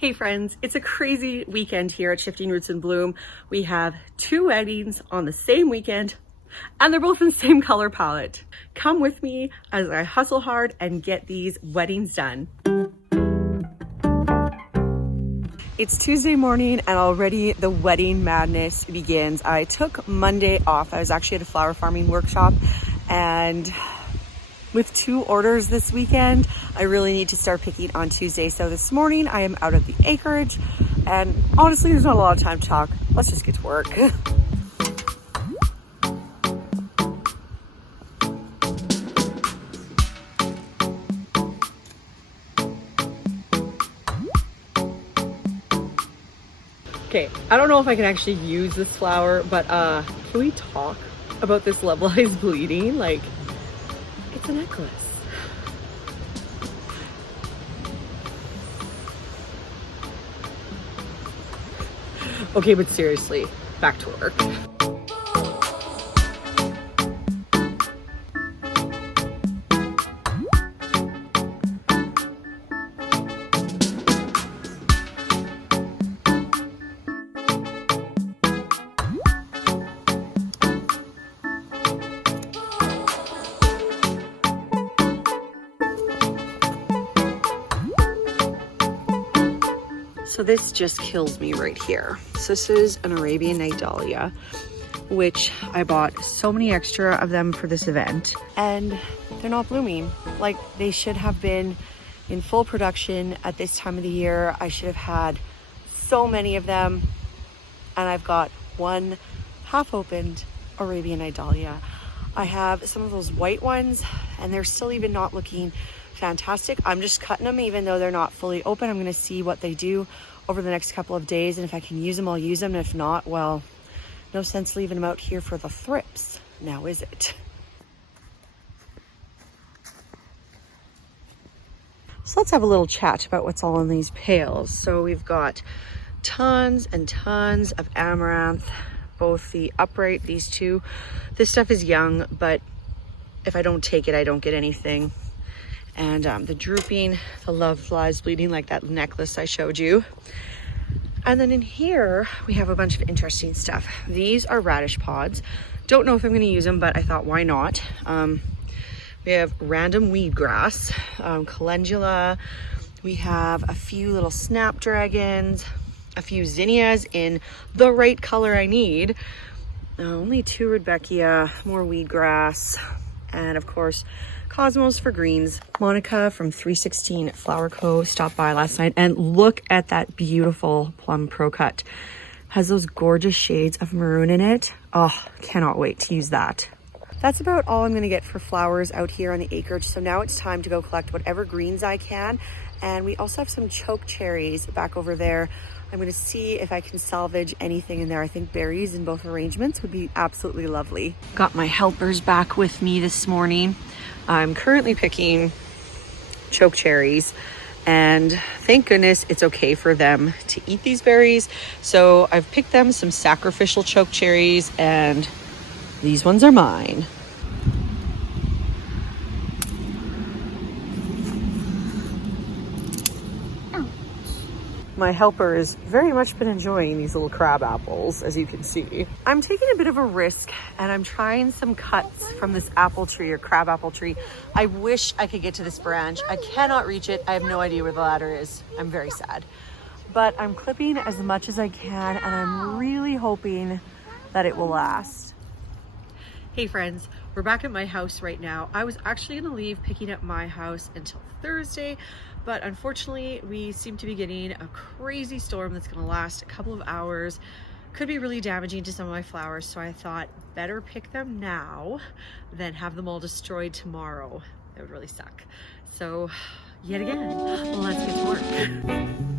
Hey friends, it's a crazy weekend here at Shifting Roots in Bloom. We have 2 weddings on the same weekend and they're both in the same color palette. Come with me as I hustle hard and get these weddings done. It's Tuesday morning and already the wedding madness begins. I took Monday off. I was actually at a flower farming workshop, and with 2 orders this weekend, I really need to start picking on Tuesday. So this morning I am out at the acreage, and honestly, there's not a lot of time to talk. Let's just get to work. Okay, I don't know if I can actually use this flower, but can we talk about this levelized bleeding? Like, it's a necklace. Okay, but seriously, back to work. So this just kills me right here. So this is an Arabian Night Dahlia, which I bought so many extra of them for this event, and they're not blooming. Like, they should have been in full production at this time of the year. I should have had so many of them, and I've got one half opened Arabian Night Dahlia. I have some of those white ones and they're still even not looking fantastic. I'm just cutting them even though they're not fully open. I'm gonna see what they do over the next couple of days, and if I can use them, I'll use them. And if not, well, no sense leaving them out here for the thrips, now is it? So let's have a little chat about what's all in these pails. So we've got tons and tons of amaranth, both the upright, these 2. This stuff is young, but if I don't take it, I don't get anything. And the drooping, the love lies bleeding, like that necklace I showed you. And then in here, we have a bunch of interesting stuff. These are radish pods. Don't know if I'm gonna use them, but I thought, why not? We have random weed grass, calendula. We have a few little snapdragons, a few zinnias in the right color I need. Only 2 rudbeckia, more weed grass, and of course, Cosmos for greens. Monica from 316 Flower Co. stopped by last night, and look at that beautiful plum pro cut. Has those gorgeous shades of maroon in it. Oh, cannot wait to use that. That's about all I'm gonna get for flowers out here on the acreage. So now it's time to go collect whatever greens I can. And we also have some choke cherries back over there. I'm gonna see if I can salvage anything in there. I think berries in both arrangements would be absolutely lovely. Got my helpers back with me this morning. I'm currently picking choke cherries, and thank goodness it's okay for them to eat these berries. So I've picked them some sacrificial choke cherries, and these ones are mine. My helper has very much been enjoying these little crab apples, as you can see. I'm taking a bit of a risk, and I'm trying some cuts from this apple tree, or crab apple tree. I wish I could get to this branch. I cannot reach it. I have no idea where the ladder is. I'm very sad. But I'm clipping as much as I can, and I'm really hoping that it will last. Hey friends, we're back at my house right now. I was actually gonna leave picking up my house until Thursday, but unfortunately we seem to be getting a crazy storm that's gonna last a couple of hours. Could be really damaging to some of my flowers, so I thought better pick them now than have them all destroyed tomorrow. That would really suck. So yet again, let's get to work.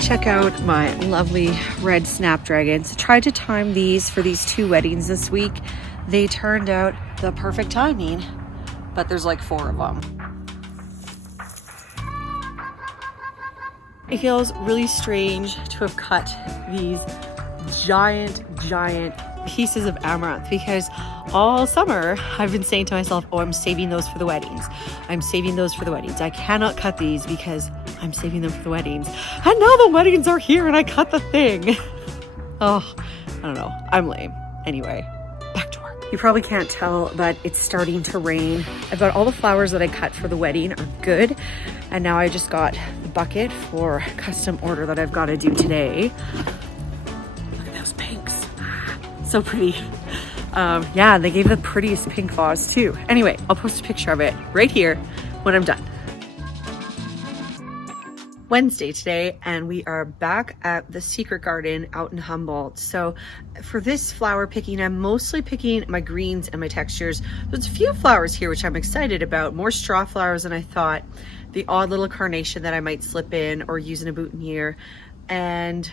Check out my lovely red snapdragons. Tried to time these for these 2 weddings this week. They turned out the perfect timing. but there's like 4 of them. It feels really strange to have cut these giant pieces of amaranth because all summer I've been saying to myself, oh, I'm saving those for the weddings. I'm saving those for the weddings. I cannot cut these because I'm saving them for the weddings. And now the weddings are here and I cut the thing. Oh, I don't know. I'm lame. Anyway, back to work. You probably can't tell, but it's starting to rain. I've got all the flowers that I cut for the wedding are good. And now I just got the bucket for custom order that I've got to do today. Look at those pinks. So pretty. Yeah, they gave the prettiest pink vase too. Anyway, I'll post a picture of it right here when I'm done. Wednesday today, and we are back at the Secret Garden out in Humboldt. So for this flower picking, I'm mostly picking my greens and my textures. There's a few flowers here which I'm excited about, more straw flowers than I thought, the odd little carnation that I might slip in or use in a boutonniere, and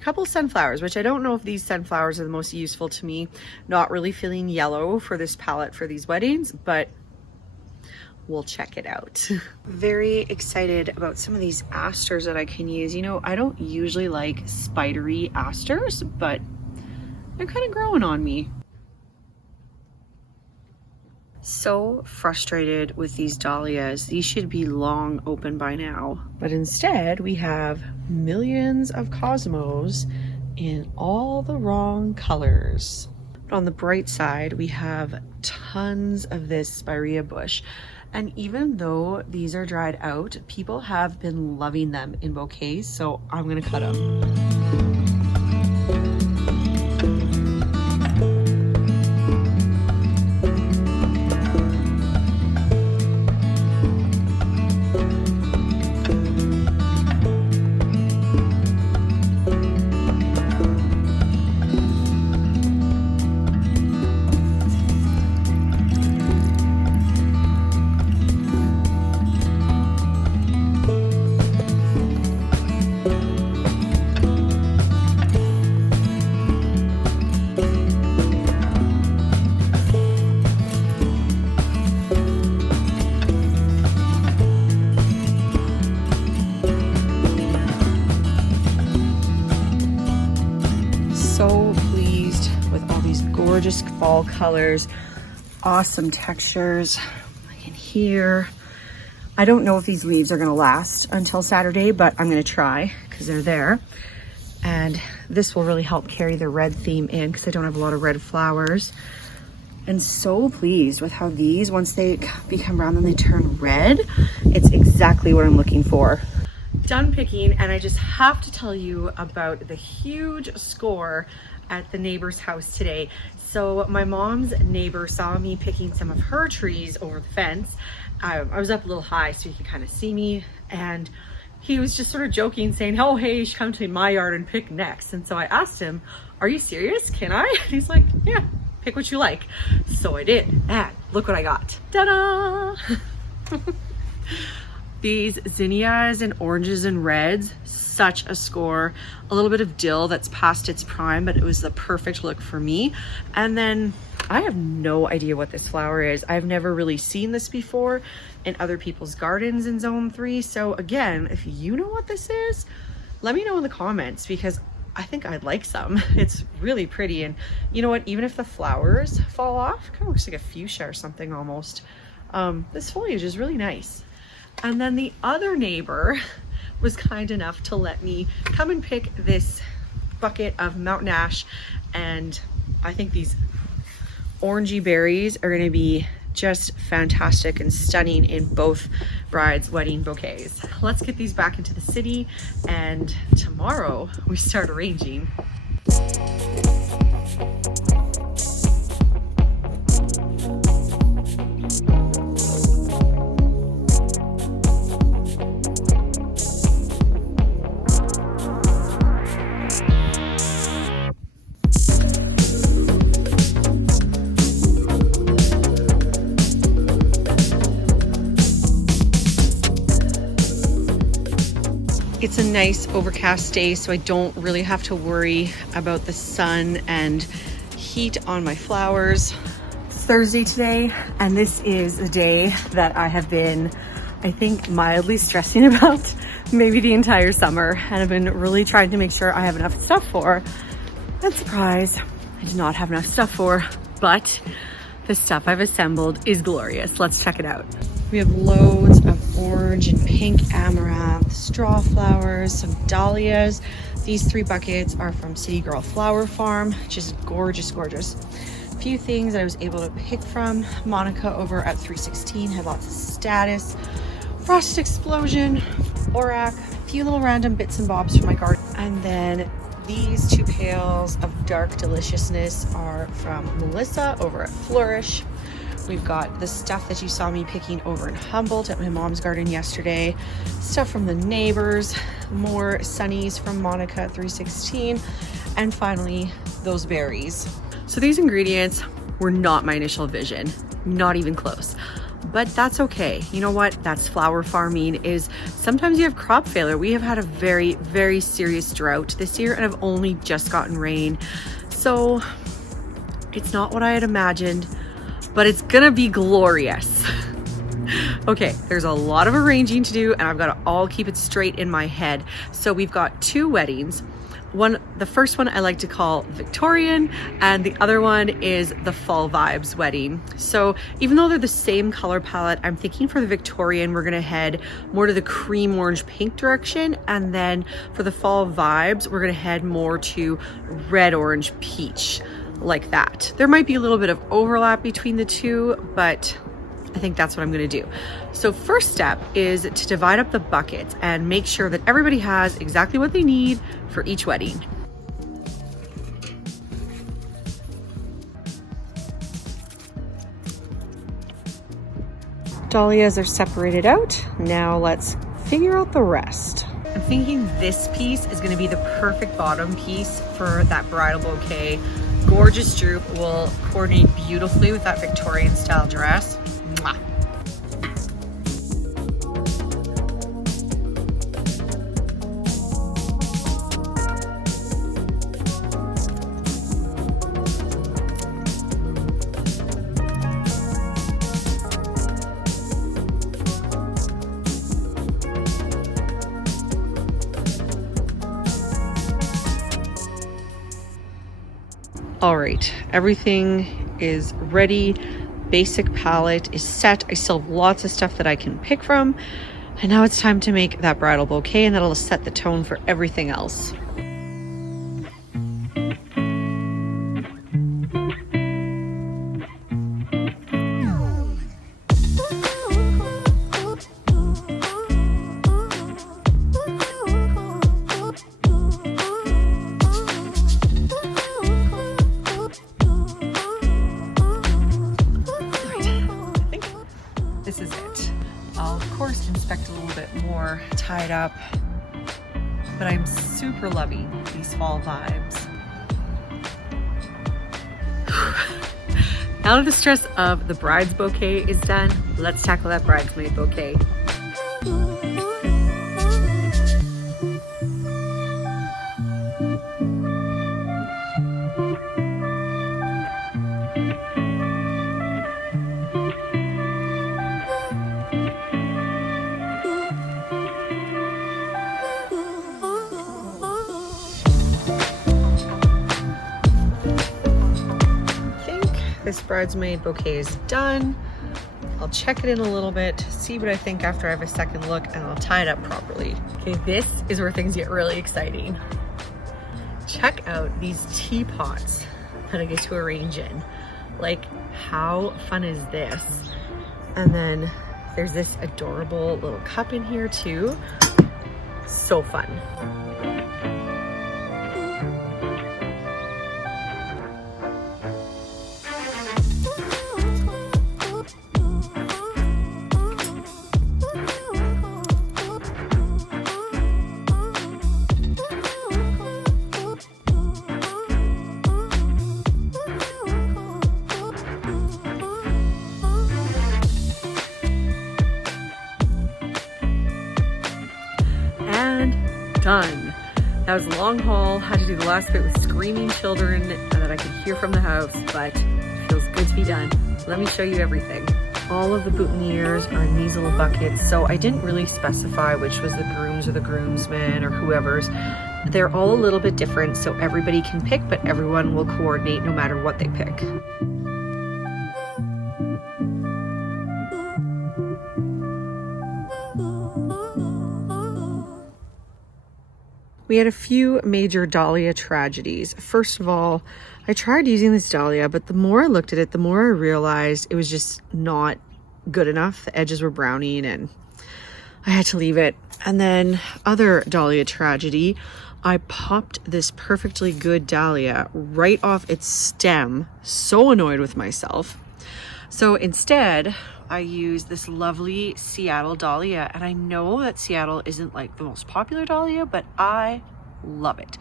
a couple of sunflowers, which I don't know if these sunflowers are the most useful to me. Not really feeling yellow for this palette for these weddings, but we'll check it out. Very excited about some of these asters that I can use. You know, I don't usually like spidery asters, but they're kind of growing on me. So frustrated with these dahlias. These should be long open by now, but instead we have millions of cosmos in all the wrong colors. But on the bright side, we have tons of this spirea bush. And even though these are dried out, people have been loving them in bouquets, so I'm gonna cut them. So pleased with all these gorgeous fall colors, awesome textures like in here. I don't know if these leaves are going to last until Saturday, but I'm going to try because they're there. And this will really help carry the red theme in because I don't have a lot of red flowers. And so pleased with how these, once they become brown and they turn red, it's exactly what I'm looking for. Done picking, and I just have to tell you about the huge score at the neighbor's house today. So my mom's neighbor saw me picking some of her trees over the fence. I was up a little high so he could kind of see me, and he was just sort of joking, saying, oh, hey, you should come to my yard and pick next. And so I asked him, are you serious? Can I? And he's like, yeah, pick what you like. So I did, and look what I got. Ta-da! These zinnias and oranges and reds, such a score. A little bit of dill that's past its prime, but it was the perfect look for me. And then I have no idea what this flower is. I've never really seen this before in other people's gardens in Zone 3. So again, if you know what this is, let me know in the comments because I think I'd like some. It's really pretty. And you know what, even if the flowers fall off, kind of looks like a fuchsia or something almost. This foliage is really nice. And then the other neighbor was kind enough to let me come and pick this bucket of mountain ash, and I think these orangey berries are going to be just fantastic and stunning in both brides' wedding bouquets. Let's get these back into the city, and tomorrow we start arranging. It's a nice overcast day, so I don't really have to worry about the sun and heat on my flowers. Thursday today, and this is a day that I have been, I think, mildly stressing about maybe the entire summer, and I've been really trying to make sure I have enough stuff for. And surprise, I do not have enough stuff for, but the stuff I've assembled is glorious. Let's check it out. We have loads of orange and pink amaranth, straw flowers, some dahlias. These 3 buckets are from City Girl Flower Farm, just gorgeous, gorgeous. A few things that I was able to pick from. Monica over at 316 had lots of status. Frost Explosion, Orac, a few little random bits and bobs from my garden. And then these 2 pails of dark deliciousness are from Melissa over at Flourish. We've got the stuff that you saw me picking over in Humboldt at my mom's garden yesterday. Stuff from the neighbors, more sunnies from Monica at 316, and finally those berries. So these ingredients were not my initial vision, not even close. But that's okay. You know what? That's flower farming, is sometimes you have crop failure. We have had a very, very serious drought this year and have only just gotten rain. So it's not what I had imagined, but it's gonna be glorious. Okay, there's a lot of arranging to do and I've got to all keep it straight in my head. So we've got 2 weddings. The first one I like to call Victorian, and the other one is the Fall Vibes wedding. So even though they're the same color palette, I'm thinking for the Victorian, we're gonna head more to the cream orange pink direction. And then for the Fall Vibes, we're gonna head more to red orange peach, like that. There might be a little bit of overlap between the 2, but I think that's what I'm gonna do. So first step is to divide up the buckets and make sure that everybody has exactly what they need for each wedding. Dahlias are separated out. Now let's figure out the rest. I'm thinking this piece is gonna be the perfect bottom piece for that bridal bouquet. Gorgeous droop will coordinate beautifully with that Victorian style dress. Mwah. All right, everything is ready. Basic palette is set. I still have lots of stuff that I can pick from. And now it's time to make that bridal bouquet, and that'll set the tone for everything else. This is it. I'll of course inspect a little bit more tied up, but I'm super loving these fall vibes. Now that the stress of the bride's bouquet is done, let's tackle that bridesmaid bouquet. This bridesmaid bouquet is done. I'll check it in a little bit, see what I think after I have a second look, and I'll tie it up properly. Okay, this is where things get really exciting. Check out these teapots that I get to arrange in. Like, how fun is this? And then there's this adorable little cup in here too. So fun. Done. That was a long haul. Had to do the last bit with screaming children that I could hear from the house, but it feels good to be done. let me show you everything. All of the boutonnieres are in these little buckets. So I didn't really specify which was the grooms or the groomsmen or whoever's. They're all a little bit different, so everybody can pick, but everyone will coordinate no matter what they pick. We had a few major dahlia tragedies. First of all, I tried using this dahlia, but the more I looked at it, the more I realized it was just not good enough. The edges were browning and I had to leave it. And then other dahlia tragedy, I popped this perfectly good dahlia right off its stem. So annoyed with myself. So instead, I used this lovely Seattle dahlia, and I know that Seattle isn't like the most popular dahlia, but I love it.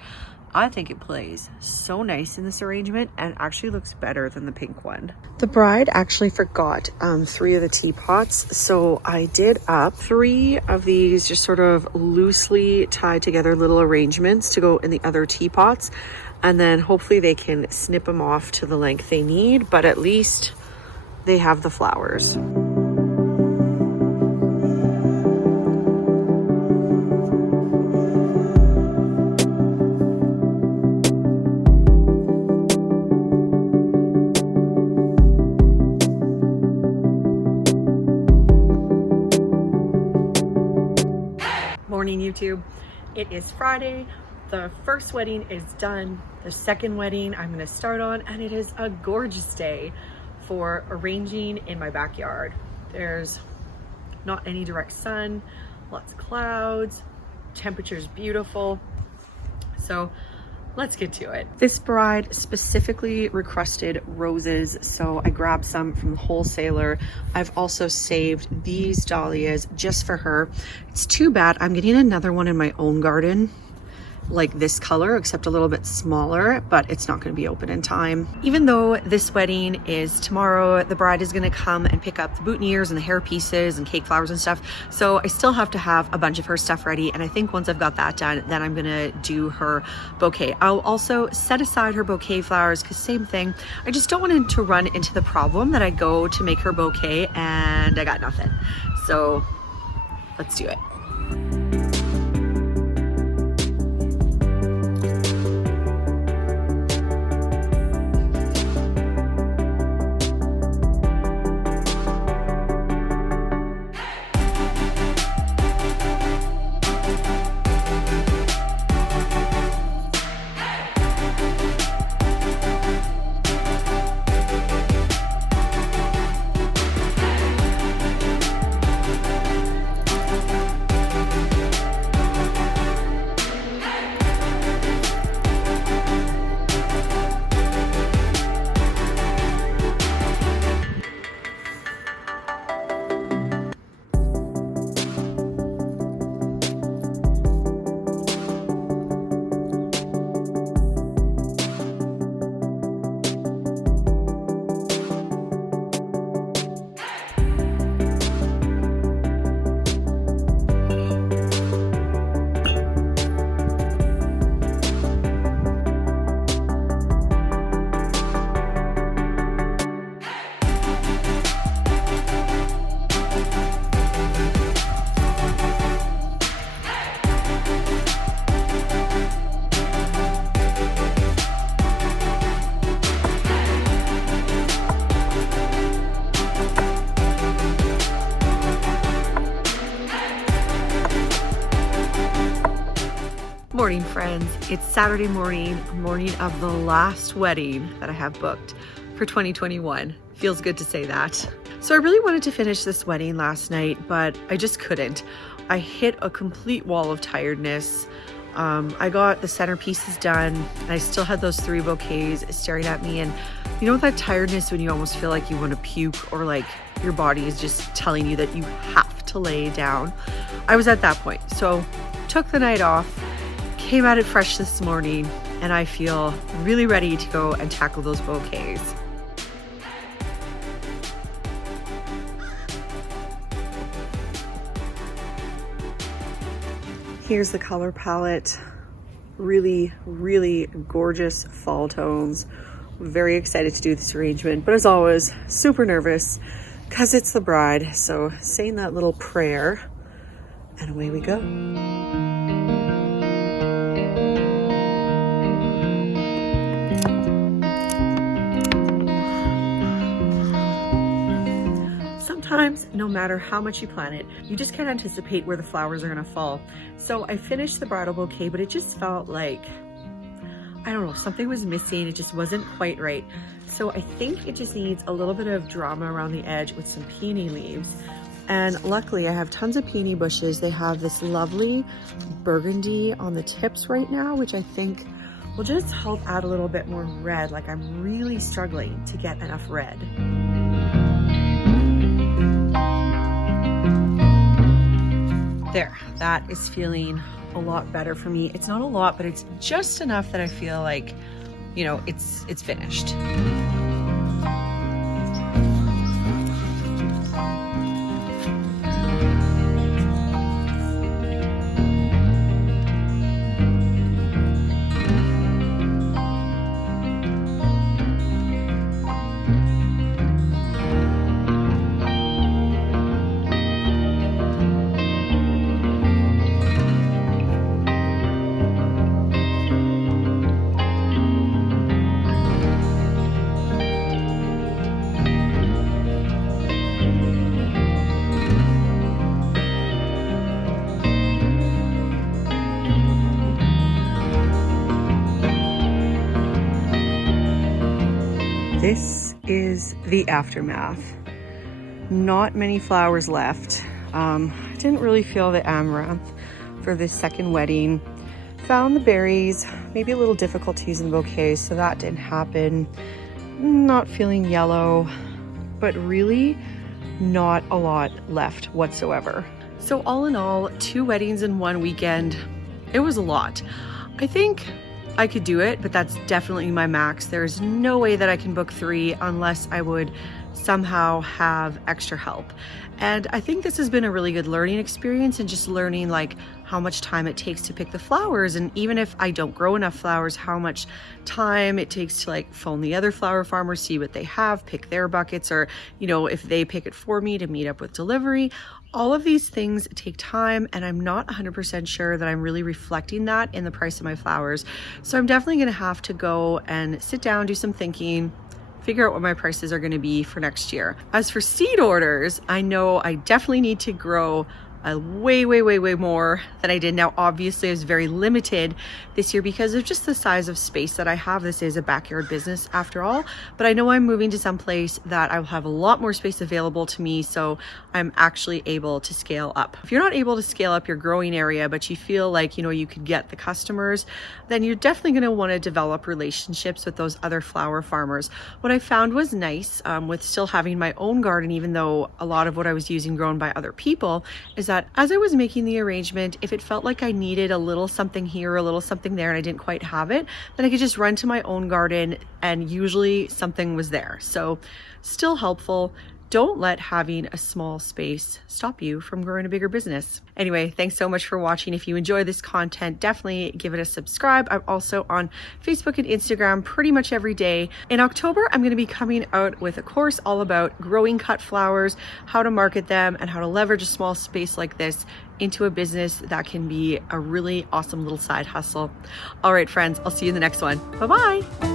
I think it plays so nice in this arrangement and actually looks better than the pink one. The bride actually forgot 3 of the teapots, so I did up 3 of these just sort of loosely tied together little arrangements to go in the other teapots, and then hopefully they can snip them off to the length they need, but at least they have the flowers. Morning, YouTube. It is Friday. The first wedding is done. The second wedding I'm going to start on, and it is a gorgeous day for arranging in my backyard. There's not any direct sun, lots of clouds, temperature's beautiful. So let's get to it. This bride specifically requested roses, so I grabbed some from the wholesaler. I've also saved these dahlias just for her. It's too bad I'm getting another one in my own garden, like this color, except a little bit smaller, but it's not going to be open in time. Even though this wedding is tomorrow, the bride is going to come and pick up the boutonnieres and the hair pieces and cake flowers and stuff. So I still have to have a bunch of her stuff ready. And I think once I've got that done, then I'm going to do her bouquet. I'll also set aside her bouquet flowers because same thing. I just don't want it to run into the problem that I go to make her bouquet and I got nothing. So let's do it. Morning, friends. It's Saturday morning of the last wedding that I have booked for 2021. Feels good to say that. So I really wanted to finish this wedding last night, but I just couldn't. I hit a complete wall of tiredness. I got the centerpieces done and I still had those 3 bouquets staring at me, and you know that tiredness when you almost feel like you want to puke or like your body is just telling you that you have to lay down. I was at that point, so took the night off, came at it fresh this morning, and I feel really ready to go and tackle those bouquets. Here's the color palette. Really, really gorgeous fall tones. very excited to do this arrangement, but as always, super nervous because it's the bride. So saying that little prayer and away we go. Sometimes, no matter how much you plan it, you just can't anticipate where the flowers are gonna fall. So I finished the bridal bouquet, but it just felt like, I don't know, something was missing. It just wasn't quite right. So I think it just needs a little bit of drama around the edge with some peony leaves. And luckily I have tons of peony bushes. They have this lovely burgundy on the tips right now, which I think will just help add a little bit more red. Like I'm really struggling to get enough red. There, that is feeling a lot better for me. It's not a lot, but it's just enough that I feel like, you know, it's finished. This is the aftermath. Not many flowers left. I didn't really feel the amaranth for this second wedding. Found the berries, maybe a little difficulties in the bouquet, so that didn't happen. Not feeling yellow, but really not a lot left whatsoever. So all in all, 2 weddings in 1 weekend. It was a lot. I think I could do it, but that's definitely my max. There's no way that I can book 3 unless I would somehow have extra help. And I think this has been a really good learning experience, and just learning like how much time it takes to pick the flowers. And even if I don't grow enough flowers, how much time it takes to like phone the other flower farmers, see what they have, pick their buckets, or, you know, if they pick it for me to meet up with delivery. All of these things take time, and I'm not 100% sure that I'm really reflecting that in the price of my flowers. So I'm definitely gonna have to go and sit down, do some thinking, figure out what my prices are gonna be for next year. As for seed orders, I know I definitely need to grow way more than I did. Now, obviously I was very limited this year because of just the size of space that I have. This is a backyard business after all, but I know I'm moving to some place that I will have a lot more space available to me, so I'm actually able to scale up. If you're not able to scale up your growing area, but you feel like, you know, you could get the customers, then you're definitely going to want to develop relationships with those other flower farmers. What I found was nice with still having my own garden, even though a lot of what I was using grown by other people, is that as I was making the arrangement, if it felt like I needed a little something here, a little something there, and I didn't quite have it, then I could just run to my own garden, and usually something was there. So still helpful. Don't let having a small space stop you from growing a bigger business. Anyway, thanks so much for watching. If you enjoy this content, definitely give it a subscribe. I'm also on Facebook and Instagram pretty much every day. In October, I'm going to be coming out with a course all about growing cut flowers, how to market them, and how to leverage a small space like this into a business that can be a really awesome little side hustle. All right, friends, I'll see you in the next one. Bye-bye.